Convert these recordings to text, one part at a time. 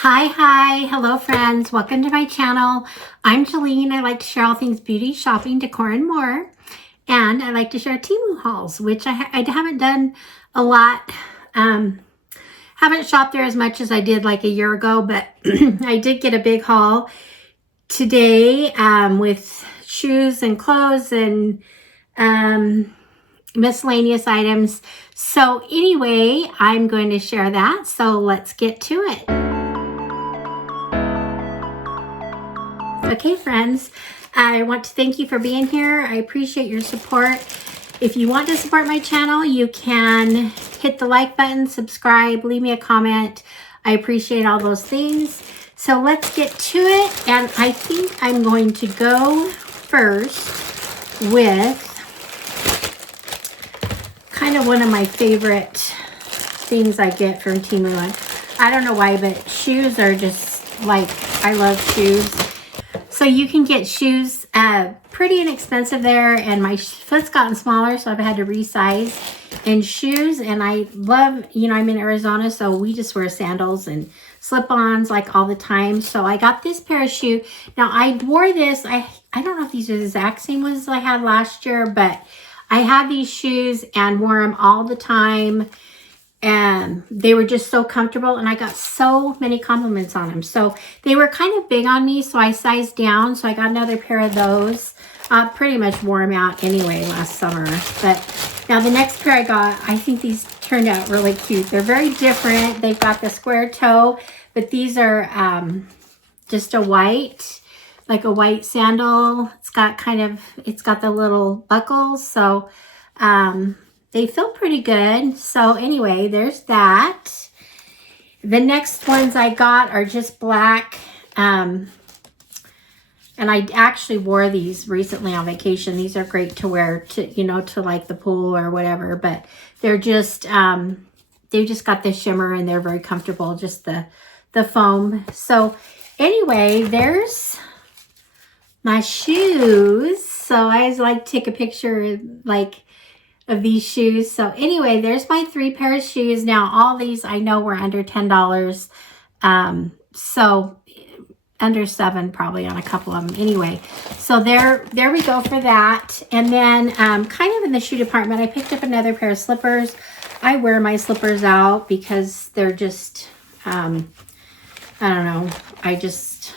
Hi, hello friends, welcome to my channel. I'm Jolene. I like to share all things beauty, shopping, decor, and more. And I like to share Temu hauls, which I haven't done a lot. Haven't shopped there as much as I did like a year ago, but I did get a big haul today with shoes and clothes and miscellaneous items. So anyway, I'm going to share that. So let's get to it. Okay, friends, I want to thank you for being here. I appreciate your support. If you want to support my channel, you can hit the like button, subscribe, leave me a comment. I appreciate all those things. So let's get to it. And I think I'm going to go first with kind of one of my favorite things I get from Temu. I don't know why, but shoes are just like, I love shoes. So you can get shoes pretty inexpensive there, and my foot's gotten smaller, so I've had to resize. And shoes, and I love, I'm in Arizona, so we just wear sandals and slip-ons like all the time. So I got this pair of shoes. Now I wore this, I don't know if these are the exact same ones I had last year, but I had these shoes and wore them all the time. And they were just so comfortable, and I got so many compliments on them. So they were kind of big on me, so I sized down. So I got another pair of those. Pretty much wore them out anyway last summer. But now the next pair I got, I think these turned out really cute. They're very different. They've got the square toe, but these are just a white, like a white sandal. It's got the little buckles. So they feel pretty good. So anyway, there's that. The next ones I got are just black. And I actually wore these recently on vacation. These are great to wear to like the pool or whatever. But they're just, they just got the shimmer and they're very comfortable. Just the foam. So anyway, there's my shoes. So I always like to take a picture of these shoes. So anyway, there's my 3 pair of shoes. Now all these I know were under $10. So under $7 probably on a couple of them. Anyway, so there we go for that. And then kind of in the shoe department, I picked up another pair of slippers. I wear my slippers out because they're just, I don't know, I just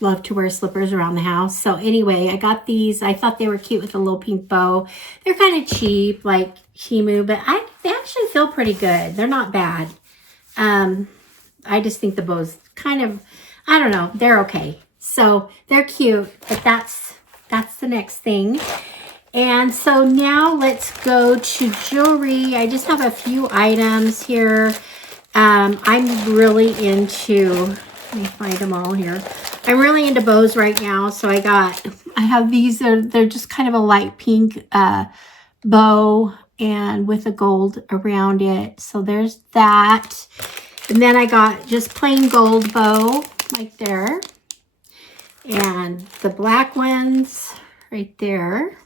love to wear slippers around the house. So anyway, I got these. I thought they were cute with a little pink bow. They're kind of cheap, like Temu, but they actually feel pretty good. They're not bad. I just think the bow's kind of, I don't know, they're okay. So they're cute, but that's the next thing. And so now let's go to jewelry. I just have a few items here. I'm really into, let me find them all here. I'm really into bows right now. So I have these, they're just kind of a light pink bow and with a gold around it. So there's that. And then I got just plain gold bow right there. And the black ones right there.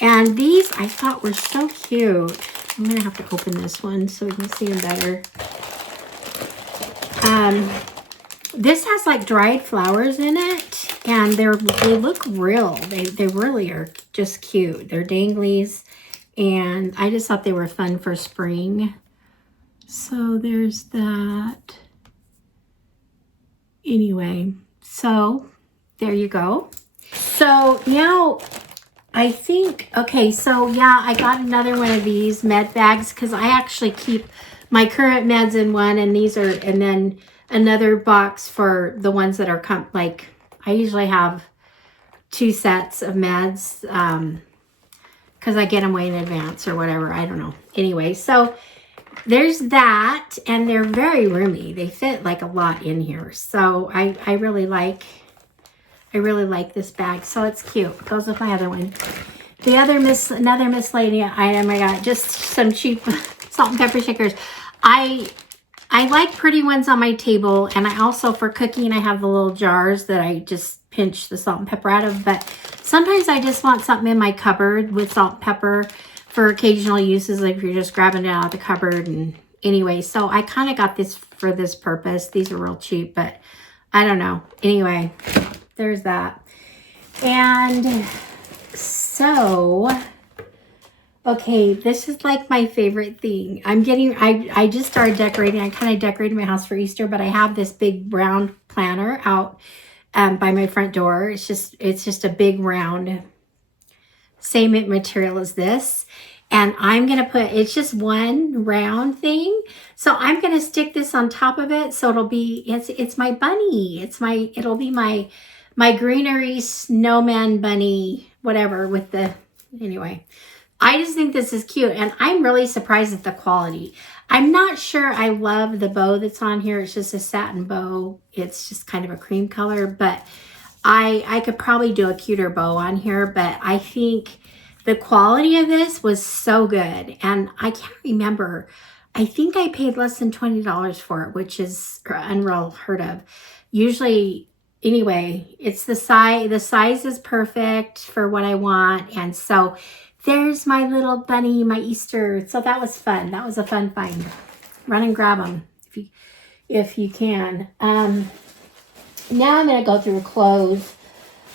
And these I thought were so cute. I'm going to have to open this one so we can see them better. This has like dried flowers in it, and they look real. They really are just cute. They're danglies, and I just thought they were fun for spring. So there's that. Anyway, so there you go. So now I think, okay, so yeah, I got another one of these med bags because I actually keep my current meds in one, and these are, and then another box for the ones that are I usually have 2 sets of meds because I get them way in advance or whatever. I don't know. Anyway, so there's that, and they're very roomy. They fit like a lot in here. So I really like this bag. So it's cute. It goes with my other one. The other another miscellaneous item I got, just some cheap salt and pepper shakers. I like pretty ones on my table, and I also, for cooking, I have the little jars that I just pinch the salt and pepper out of, but sometimes I just want something in my cupboard with salt and pepper for occasional uses, like if you're just grabbing it out of the cupboard and anyway, so I kind of got this for this purpose. These are real cheap, but I don't know. Anyway, there's that. And so, okay, this is like my favorite thing. I just started decorating. I kind of decorated my house for Easter, but I have this big round planner out by my front door. It's just a big round, same material as this. And I'm going to put, it's just one round thing. So I'm going to stick this on top of it. So it'll be, it's my bunny. It'll be my greenery snowman bunny, whatever with the, anyway. I just think this is cute. And I'm really surprised at the quality. I'm not sure I love the bow that's on here. It's just a satin bow. It's just kind of a cream color, but I could probably do a cuter bow on here, but I think the quality of this was so good. And I can't remember. I think I paid less than $20 for it, which is unheard of. Usually, anyway, it's the size. The size is perfect for what I want. And so there's my little bunny, my Easter. So that was fun. That was a fun find. Run and grab them if you can. Now I'm going to go through clothes.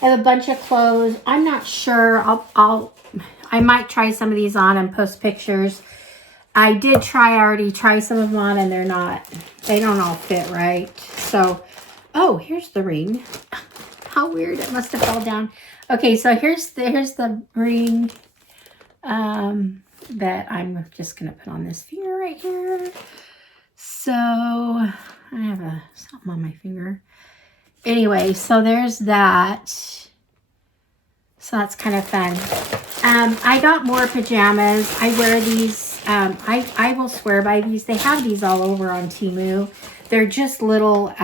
I have a bunch of clothes. I'm not sure. I might try some of these on and post pictures. I did already try some of them on, and they don't all fit right. So, oh, here's the ring. How weird, it must have fell down. Okay, so here's the ring that I'm just gonna put on this finger right here. So I have something on my finger. Anyway, so there's that. So that's kind of fun. I got more pajamas. I wear these. I will swear by these. They have these all over on Temu. They're just little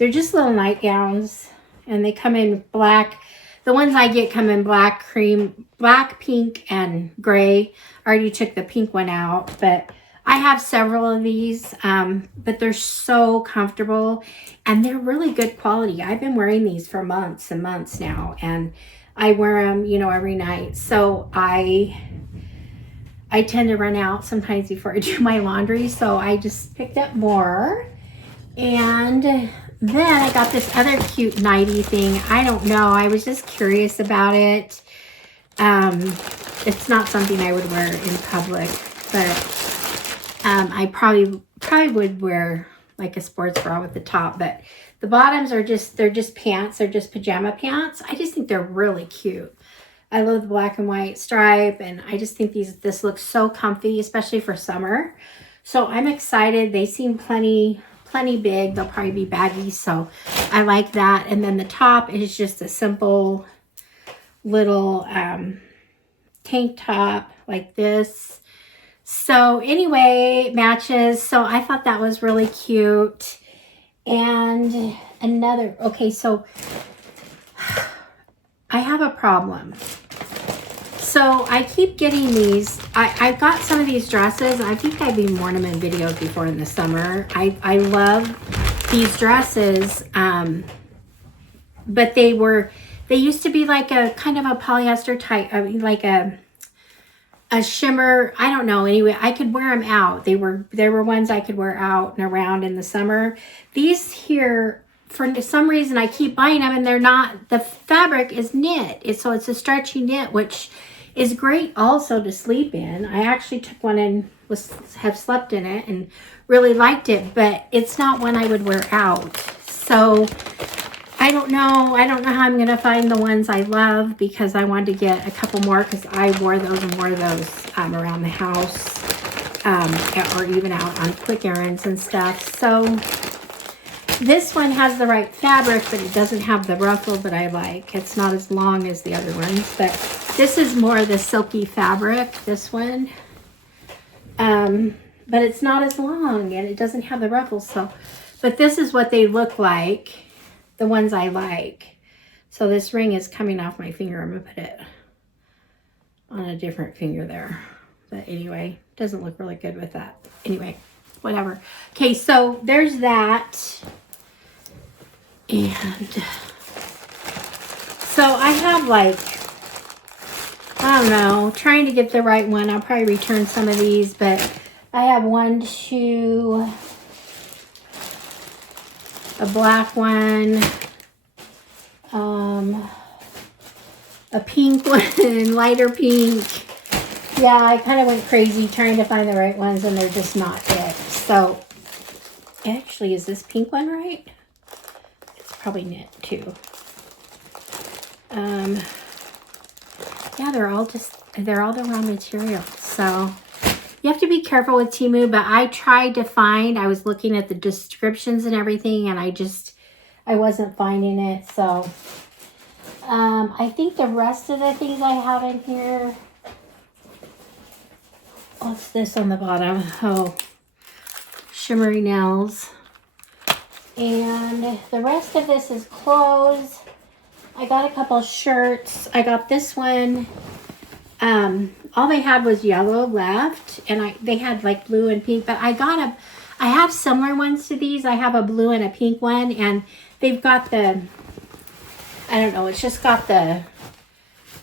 nightgowns, and they come in black. The ones I get come in black, cream, black, pink, and gray. I already took the pink one out, but I have several of these, but they're so comfortable, and they're really good quality. I've been wearing these for months and months now, and I wear them, every night. So I tend to run out sometimes before I do my laundry, so I just picked up more. And then I got this other cute nightie thing. I don't know. I was just curious about it. It's not something I would wear in public, but I probably would wear like a sports bra with the top, but the bottoms are they're just pants. They're just pajama pants. I just think they're really cute. I love the black and white stripe, and I just think this looks so comfy, especially for summer. So I'm excited. They seem plenty big. They'll probably be baggy, so I like that. And then the top is just a simple little tank top like this. So anyway, it matches. So I thought that was really cute. And okay, so I have a problem. So I keep getting these. I've got some of these dresses. I think I've even worn them in videos before in the summer. I love these dresses, but they used to be like a kind of a polyester type, like a shimmer. I don't know. Anyway, I could wear them out. There were ones I could wear out and around in the summer. These here, for some reason, I keep buying them, and they're not. The fabric is knit. So it's a stretchy knit, which is great also to sleep in. I actually took one and have slept in it and really liked it, but it's not one I would wear out. So I don't know. I don't know how I'm going to find the ones I love, because I wanted to get a couple more, because I wore those around the house, or even out on quick errands and stuff. So this one has the right fabric, but it doesn't have the ruffle that I like. It's not as long as the other ones, but this is more the silky fabric, this one. But it's not as long, and it doesn't have the ruffles. So, but this is what they look like, the ones I like. So this ring is coming off my finger. I'm going to put it on a different finger there. But anyway, it doesn't look really good with that. Anyway, whatever. Okay, so there's that. And so I have like, I don't know, trying to get the right one. I'll probably return some of these, but I have one shoe, a black one, a pink one, lighter pink. Yeah, I kind of went crazy trying to find the right ones, and they're just not it. So, actually, is this pink one right? It's probably knit too. Yeah, they're all the raw material. So, you have to be careful with Temu, but I tried to find, I was looking at the descriptions and everything, and I wasn't finding it. So, I think the rest of the things I have in here, what's this on the bottom? Oh, shimmery nails. And the rest of this is clothes. I got a couple shirts. I got this one. All they had was yellow left, and they had like blue and pink, but I have similar ones to these. I have a blue and a pink one, and they've got the, I don't know, it's just got the,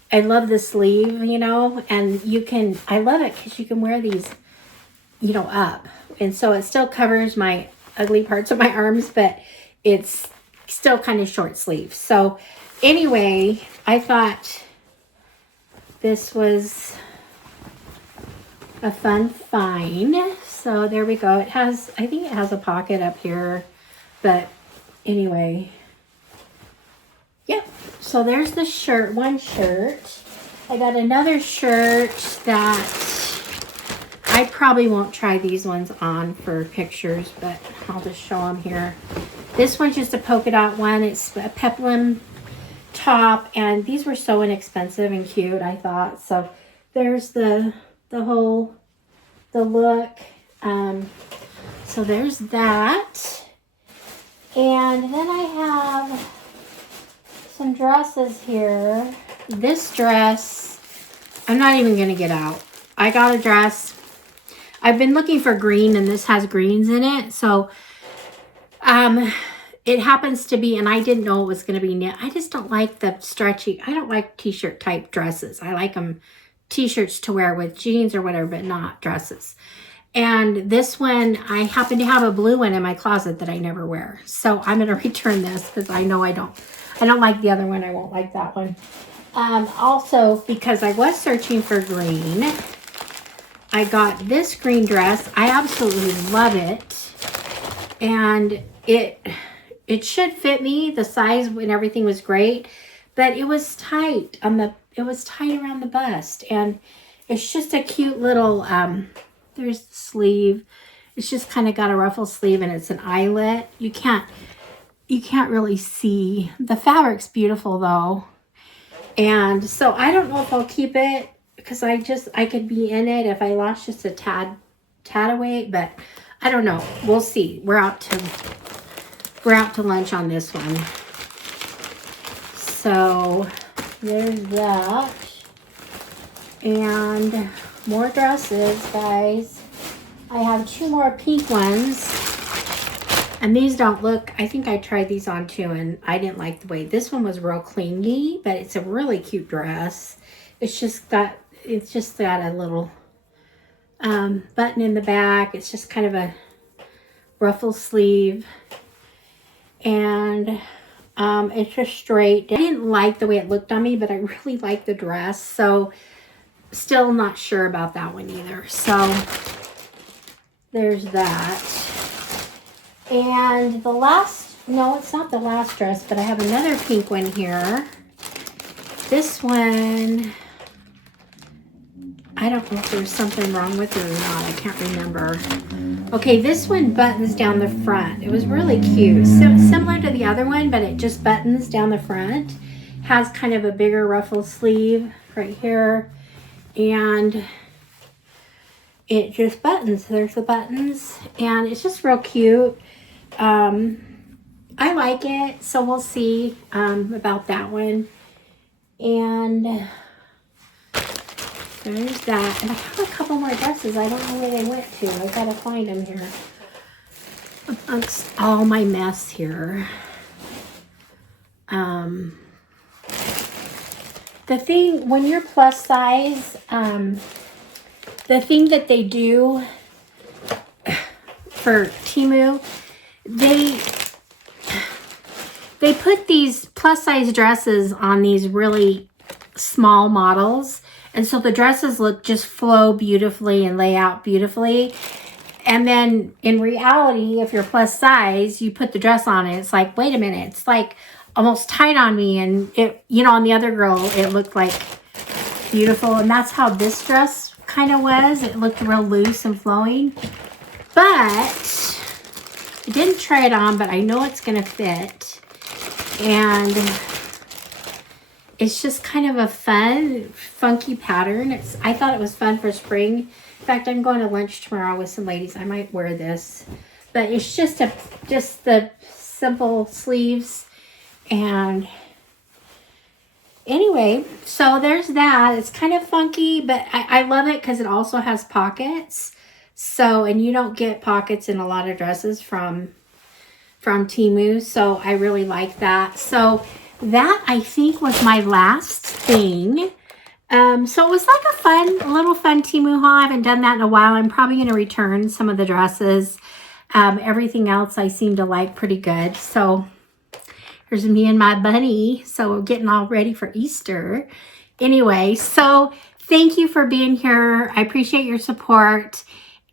I love the sleeve, you know, and I love it because you can wear these, you know, up. And so it still covers my ugly parts of my arms, but it's still kind of short sleeve. So anyway, I thought this was a fun find. So there we go. It has, I think it has a pocket up here, but anyway, yeah. So there's the shirt, one shirt. I got another shirt that I probably won't try these ones on for pictures, but I'll just show them here. This one's just a polka dot one. It's a peplum top, and these were so inexpensive and cute, I thought. So there's the look. So there's that. And then I have some dresses here. This dress, I'm not even going to get out. I got a dress. I've been looking for green, and this has greens in it. So it happens to be, and I didn't know it was going to be knit. I just don't like the stretchy. I don't like t-shirt type dresses. I like them t-shirts to wear with jeans or whatever, but not dresses. And this one, I happen to have a blue one in my closet that I never wear. So I'm going to return this because I know I don't like the other one. I won't like that one. Also, because I was searching for green, I got this green dress. I absolutely love it. And it should fit me. The size and everything was great, but it was tight it was tight around the bust, and it's just a cute little, there's the sleeve. It's just kind of got a ruffle sleeve, and it's an eyelet. You can't really see. The fabric's beautiful though. And so I don't know if I'll keep it because I could be in it if I lost just a tad of weight, but I don't know. We'll see. We're out to lunch on this one. So there's that. And more dresses, guys. I have two more pink ones. And these don't look, I think I tried these on too, and I didn't like the way. This one was real clingy, but it's a really cute dress. It's just got a little button in the back. It's just kind of a ruffle sleeve. And it's just straight. I didn't like the way it looked on me, but I really like the dress. So still not sure about that one either. So there's that. And the last, no, it's not the last dress, but I have another pink one here. This one, I don't know if there's something wrong with it or not. I can't remember. Okay, this one buttons down the front. It was really cute. Similar to the other one, but it just buttons down the front. Has kind of a bigger ruffle sleeve right here. And it just buttons. There's the buttons. And it's just real cute. I like it. So we'll see about that one. And there's that. And I have a couple more dresses. I don't know where they went to. I've got to find them here. Amongst all my mess here. The thing, when you're plus size, the thing that they do for Temu, they put these plus size dresses on these really small models. And so the dresses just flow beautifully and lay out beautifully. And then in reality, if you're plus size, you put the dress on it. It's like, wait a minute, it's like almost tight on me. And it, you know, on the other girl, it looked like beautiful. And that's how this dress kind of was. It looked real loose and flowing. But I didn't try it on, but I know it's going to fit. And it's just kind of a fun, funky pattern. I thought it was fun for spring. In fact, I'm going to lunch tomorrow with some ladies. I might wear this. But it's just the simple sleeves. And anyway, so there's that. It's kind of funky, but I love it because it also has pockets. So, and you don't get pockets in a lot of dresses from Temu. So I really like that. So that, I think, was my last thing. So it was like a little fun Temu haul. I haven't done that in a while. I'm probably going to return some of the dresses. Everything else I seem to like pretty good. So here's me and my bunny. So we're getting all ready for Easter. Anyway, so thank you for being here. I appreciate your support.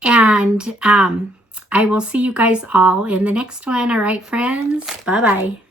And I will see you guys all in the next one. All right, friends? Bye-bye.